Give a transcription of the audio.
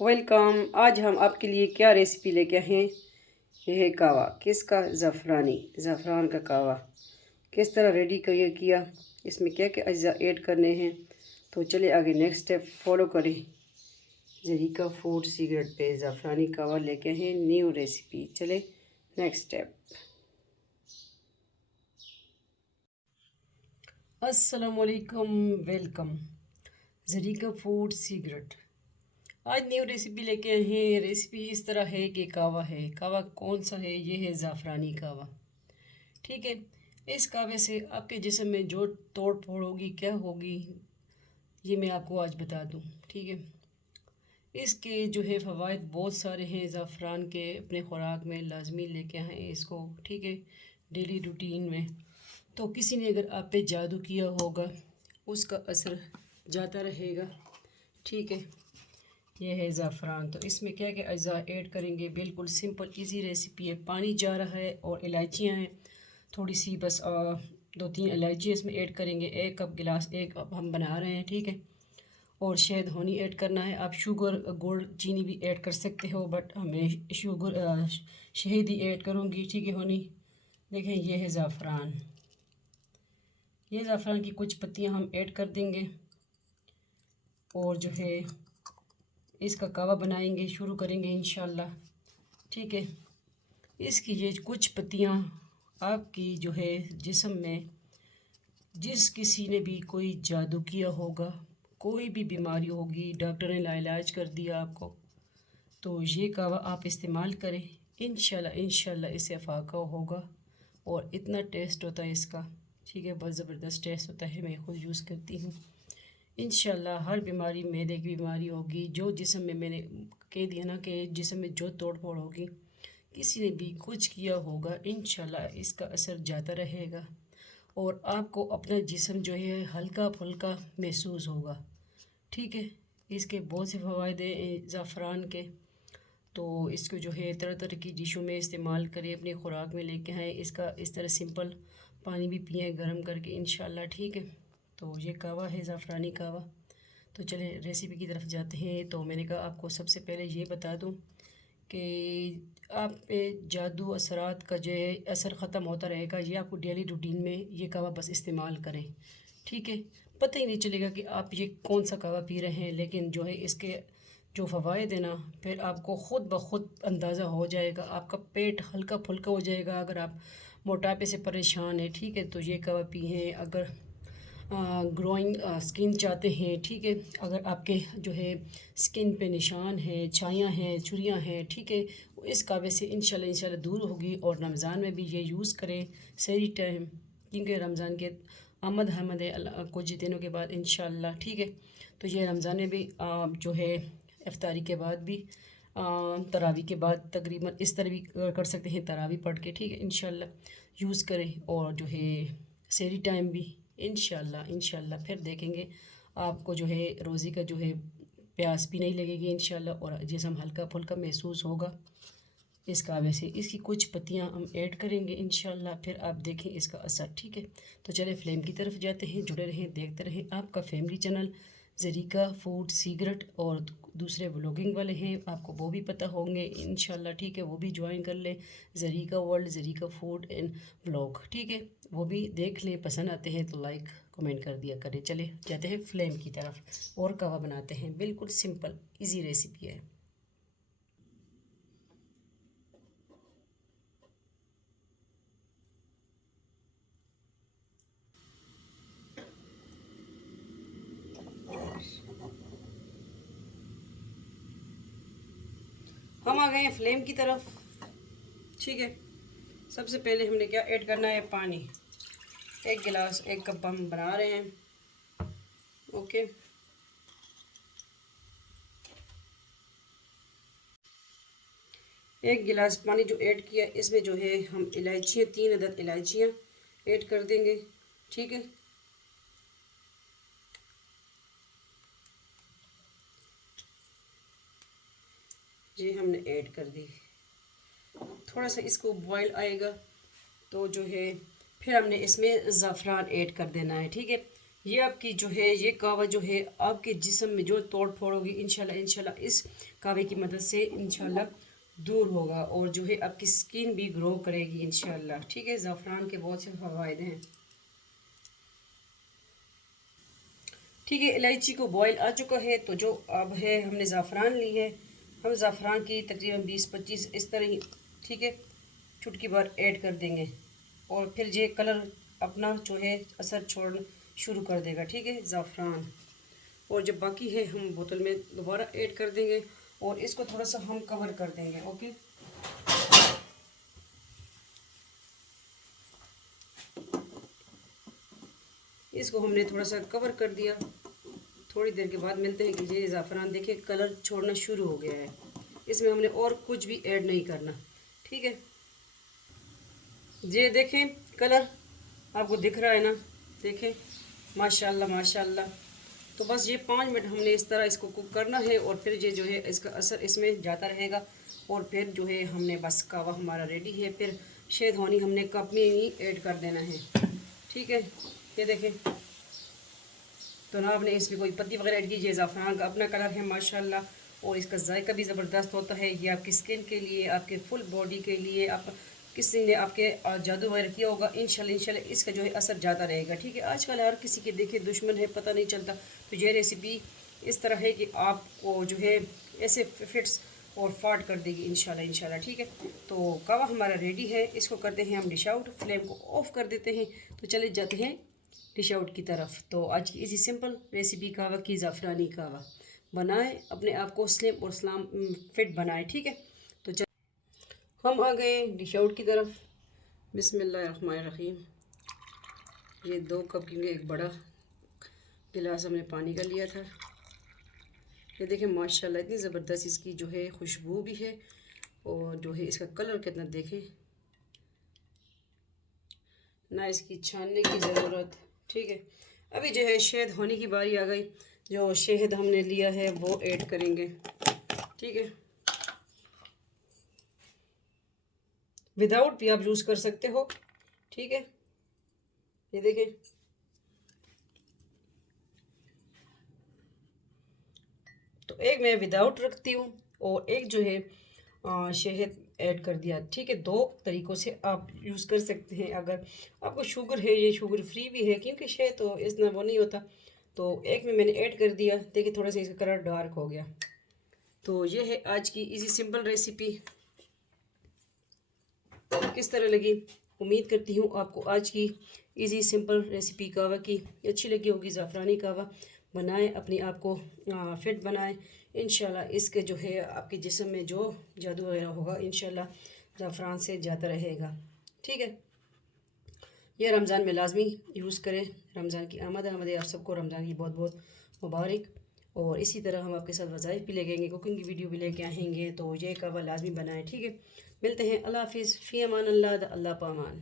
Welcome. आज हम आपके लिए क्या रेसिपी लेके आए हैं। यह है कावा। किसका? ज़ाफ़रान का कावा। किस तरह रेडी किया, इसमें क्या क्या अज्जा ऐड करने हैं। तो चलिए आगे नेक्स्ट स्टेप फॉलो करें। ज़रीका फूड सीक्रेट पे ज़ाफ़रानी कावा लेके आए हैं, न्यू रेसिपी। चले नेक्स्ट स्टेप। अस्सलाम वालेकुम, वेलकम। ज़रीका फूड सीक्रेट आज न्यू रेसिपी लेके आए हैं। रेसिपी इस तरह है कि कावा है। कावा कौन सा है? ये है ज़ाफ़रानी कावा। ठीक है। इस कावे से आपके जिस्म में जो तोड़ फोड़ होगी, क्या होगी, ये मैं आपको आज बता दूं। ठीक है। इसके जो है फ़वाइद बहुत सारे हैं। ज़ाफ़रान के अपने ख़ुराक में लाजमी लेके आए इसको। ठीक है। डेली रूटीन में तो किसी ने अगर आप पे जादू किया होगा, उसका असर जाता रहेगा। ठीक है। ये है ज़ाफ़रान। तो इसमें क्या क्या अज्जा ऐड करेंगे, बिल्कुल सिंपल इजी रेसिपी है। पानी जा रहा है और इलायचियाँ हैं थोड़ी सी, बस 2-3 इलायची इसमें ऐड करेंगे। 1 कप गिलास 1 कप हम बना रहे हैं। ठीक है। और शहद होनी ऐड करना है। आप शुगर, गुड़, चीनी भी ऐड कर सकते हो, बट हमें शुगर शहद ही ऐड करूँगी। ठीक है। होनी देखें, ये है ज़ाफ़रान। ये ज़ाफ़रान की कुछ पत्तियाँ हम ऐड कर देंगे और जो है इसका कावा बनाएंगे, शुरू करेंगे इंशाल्लाह। ठीक है। इसकी ये कुछ पत्तियाँ आपकी जो है जिस्म में, जिस किसी ने भी कोई जादू किया होगा, कोई भी बीमारी होगी, डॉक्टर ने लाइलाज कर दिया आपको, तो ये कावा आप इस्तेमाल करें। इंशाल्लाह इससे अफाका होगा। और इतना टेस्ट होता है इसका। ठीक है। बहुत ज़बरदस्त टेस्ट होता है, मैं खुद यूज़ करती हूँ। इंशाल्लाह हर बीमारी, मैदे की बीमारी होगी, जो जिस्म में, मैंने कह दिया ना कि जिस्म में जो तोड़ फोड़ होगी, किसी ने भी कुछ किया होगा, इंशाल्लाह इसका असर जाता रहेगा और आपको अपना जिस्म जो है हल्का फुल्का महसूस होगा। ठीक है। इसके बहुत से फ़वाइद हैं ज़ाफ़रान के। तो इसको जो है तरह तरह की डिशों में इस्तेमाल करें, अपनी ख़ुराक में लेके आएँ। इसका इस तरह सिंपल पानी भी पिएँ गर्म करके इंशाल्लाह। ठीक है। तो ये कावा है, ज़ाफ़रानी कावा। तो चले रेसिपी की तरफ जाते हैं। तो मैंने कहा आपको सबसे पहले ये बता दूं कि आप पे जादू असरात का जो है असर ख़त्म होता रहेगा। ये आपको डेली रूटीन में ये कावा बस इस्तेमाल करें। ठीक है। पता ही नहीं चलेगा कि आप ये कौन सा कावा पी रहे हैं, लेकिन जो है इसके जो फ़वाइद है ना, फिर आपको ख़ुद ब खुद अंदाज़ा हो जाएगा। आपका पेट हल्का फुल्का हो जाएगा। अगर आप मोटापे से परेशान हैं, ठीक है, तो ये कावा पिए। अगर ग्रोइंग स्किन चाहते हैं, ठीक है, अगर आपके जो है स्किन पे निशान है, छाइयाँ हैं, झुर्रियाँ हैं, ठीक है, इस कावे से इंशाल्लाह दूर होगी। और रमज़ान में भी ये यूज़ करें सही टाइम, क्योंकि रमज़ान के आमद हमद है कुछ दिनों के बाद इंशाल्लाह। ठीक है। तो ये रमज़ान में भी जो है इफ्तारी के बाद भी, तरावी के बाद तकरीबन इस तरह भी कर सकते हैं, तरावी पढ़ के। ठीक है। इंशाल्लाह यूज़ करें। और जो है सहरी टाइम भी इंशाल्लाह फिर देखेंगे आपको जो है रोज़ी का जो है प्यास भी नहीं लगेगी इंशाल्लाह, और जिस्म हल्का फुल्का महसूस होगा इस कावे से। इसकी कुछ पत्तियां हम ऐड करेंगे इंशाल्लाह, फिर आप देखें इसका असर। ठीक है। तो चले फ्लेम की तरफ जाते हैं। जुड़े रहें, देखते रहें। आपका family channel Zarika food secret, और दूसरे व्लॉगिंग वाले हैं, आपको वो भी पता होंगे इंशाल्लाह। ठीक है। वो भी ज्वाइन कर लें, Zarika world, Zarika food and vlog. ठीक है। वो भी देख लें, पसंद आते हैं तो लाइक कमेंट कर दिया करें। चले जाते हैं फ्लेम की तरफ और कवा बनाते हैं। बिल्कुल सिंपल इजी रेसिपी है। हम आ गए हैं फ्लेम की तरफ। ठीक है। सबसे पहले हमने क्या ऐड करना है? पानी। 1 गिलास 1 कप हम बना रहे हैं। ओके। 1 गिलास पानी जो ऐड किया, इसमें जो है हम इलायचियाँ, 3 अदद इलायचियाँ ऐड कर देंगे। ठीक है। ये हमने ऐड कर दी। थोड़ा सा इसको बॉयल आएगा तो जो है फिर हमने इसमें ज़ाफ़रान ऐड कर देना है। ठीक है। ये आपकी जो है ये कावा जो है आपके जिस्म में जो तोड़ फोड़ होगी, इंशाल्लाह इस कावे की मदद से इंशाल्लाह दूर होगा, और जो है आपकी स्किन भी ग्रो करेगी इंशाल्लाह। ठीक है, ज़ाफ़रान के बहुत से फ़वाइद हैं। ठीक है, इलायची को बॉयल आ चुका है, तो जो अब है हमने ज़ाफ़रान ली है, हम ज़ाफ़रान की तकरीबन 20-25 इस तरह ही, ठीक है, चुटकी भर ऐड कर देंगे, और फिर ये कलर अपना जो है असर छोड़ना शुरू कर देगा। ठीक है, ज़ाफ़रान, और जब बाकी है हम बोतल में दोबारा ऐड कर देंगे, और इसको थोड़ा सा हम कवर कर देंगे। ओके, इसको हमने थोड़ा सा कवर कर दिया। थोड़ी देर के बाद मिलते हैं कि ये ज़ाफ़रान देखिए कलर छोड़ना शुरू हो गया है। इसमें हमने और कुछ भी ऐड नहीं करना। ठीक है, ये देखें कलर आपको दिख रहा है ना, देखें माशाल्लाह माशाल्लाह। तो बस ये 5 मिनट हमने इस तरह इसको कुक करना है, और फिर ये जो है इसका असर इसमें जाता रहेगा, और फिर जो है हमने बस कावा हमारा रेडी है। फिर शहद होनी हमने कप में ही ऐड कर देना है। ठीक है, ये देखें, तो ना आपने इसमें कोई पत्ती वगैरह ऐड कीजिए, ज़ाफ़रान का अपना कलर है माशाल्लाह, और इसका जायका भी ज़बरदस्त होता है। ये आपकी स्किन के लिए, आपके फुल बॉडी के लिए, आप किसी ने आपके जादू वगैरह किया होगा, इंशाल्लाह इसका जो है असर ज़्यादा रहेगा। ठीक है, आजकल हर किसी के देखे दुश्मन है, पता नहीं चलता। तो ये रेसिपी इस तरह है कि आपको जो है ऐसे फिट्स और फाट कर देगी इंशाल्लाह। ठीक है, तो कावा हमारा रेडी है, इसको करते हैं हम डिश आउट, फ्लेम को ऑफ कर देते हैं। तो चले जाते हैं डिश आउट की तरफ। तो आज की इसी सिंपल रेसिपी कावा की, ज़ाफ़रानी कावा बनाएं, अपने आप को स्लिम और स्लाम फिट बनाएं। ठीक है, तो हम आ गए डिश आउट की तरफ। बिस्मिल्लाहिर्रहमानिर्रहीम। ये 2 कप के लिए एक बड़ा गिलास हमने पानी का लिया था। ये देखें माशाल्लाह इतनी ज़बरदस्त इसकी जो है खुशबू भी है, और जो है इसका कलर कितना देखें ना, इसकी छानने की ज़रूरत। ठीक है, अभी जो है शहद होने की बारी आ गई। जो शहद हमने लिया है वो ऐड करेंगे। ठीक है, विदाउट भी आप यूज़ कर सकते हो। ठीक है, ये देखें, तो एक मैं विदाउट रखती हूँ, और एक जो है शहद ऐड कर दिया। ठीक है, 2 तरीक़ों से आप यूज़ कर सकते हैं। अगर आपको शुगर है, ये शुगर फ्री भी है, क्योंकि शहद तो इतना वो नहीं होता। तो एक में मैंने ऐड कर दिया, देखिए थोड़ा सा इसका कलर डार्क हो गया। तो ये है आज की इजी सिंपल रेसिपी। किस तरह लगी, उम्मीद करती हूँ आपको आज की इजी सिंपल रेसिपी कावा की अच्छी लगी होगी। ज़ाफ़रानी कावा बनाएं, अपने आप को फिट बनाएं। इंशाल्लाह इसके जो है आपके जिस्म में जो जादू वगैरह होगा इंशाल्लाह ज़ाफ़रान से जाता रहेगा। ठीक है, यह रमज़ान में लाजमी यूज़ करें। रमज़ान की आमद आप सबको रमज़ान की बहुत बहुत मुबारक। और इसी तरह हम आपके साथ वज़ाइफ भी लेंगे, कुकिंग की वीडियो भी लेके आएंगे, तो ये कावा लाजमी बनाएं। ठीक है, मिलते हैं। अल्लाह हाफिज़, फ़ी अमान अल्लाह, अल्लाह पामान।